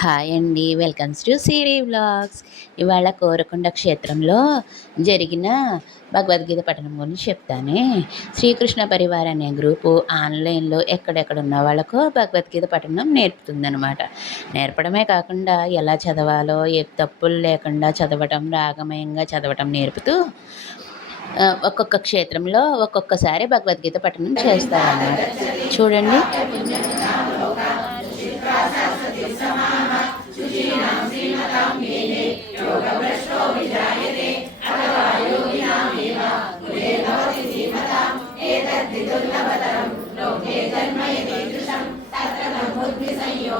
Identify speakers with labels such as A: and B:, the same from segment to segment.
A: Hi అండి. Welcomes to Siri vlogs. ఇవాళ కోరకొండ క్షేత్రంలో జరిగిన భగవద్గీత పఠనం గురించి చెప్తానే. శ్రీకృష్ణ పరివార్ అనే గ్రూపు ఆన్లైన్లో ఎక్కడెక్కడ ఉన్న వాళ్ళకు భగవద్గీత పఠనం నేర్పుతుందనమాట నేర్పడమే కాకుండా ఎలా చదవాలో ఏ తప్పులు లేకుండా చదవటం రాగమయంగా చదవటం నేర్పుతూ ఒక్కొక్క క్షేత్రంలో ఒక్కొక్కసారి భగవద్గీత పఠనం చేస్తారన్నమాట. చూడండి.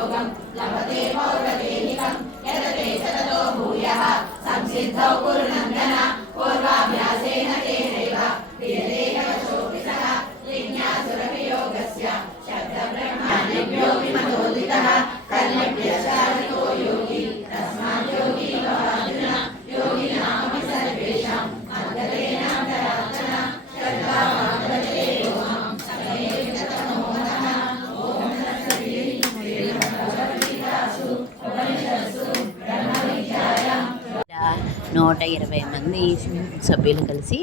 A: ఇలా నూట ఇరవై మంది సభ్యులు కలిసి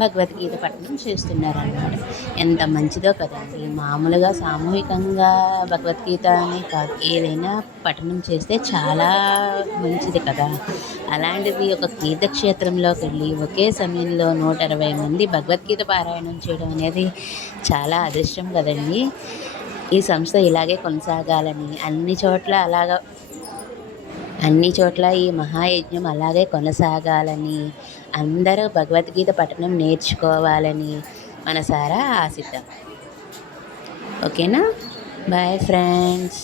A: భగవద్గీత పఠనం చేస్తున్నారన్నమాట. ఎంత మంచిదో కదండి మామూలుగా సామూహికంగా భగవద్గీత అని కాదు ఏదైనా పఠనం చేస్తే చాలా మంచిది కదా. అలాంటిది ఒక తీర్థక్షేత్రంలోకి వెళ్ళి ఒకే సమయంలో నూట ఇరవై మంది భగవద్గీత పారాయణం చేయడం అనేది చాలా అదృష్టం కదండి. ఈ సంస్థ ఇలాగే కొనసాగాలని అన్ని చోట్ల అలాగ అన్ని చోట్ల ఈ మహాయజ్ఞం అలాగే కొనసాగాలని అందరూ భగవద్గీత పఠనం నేర్చుకోవాలని మనసారా ఆశిద్దాం. ఓకేనా? Bye friends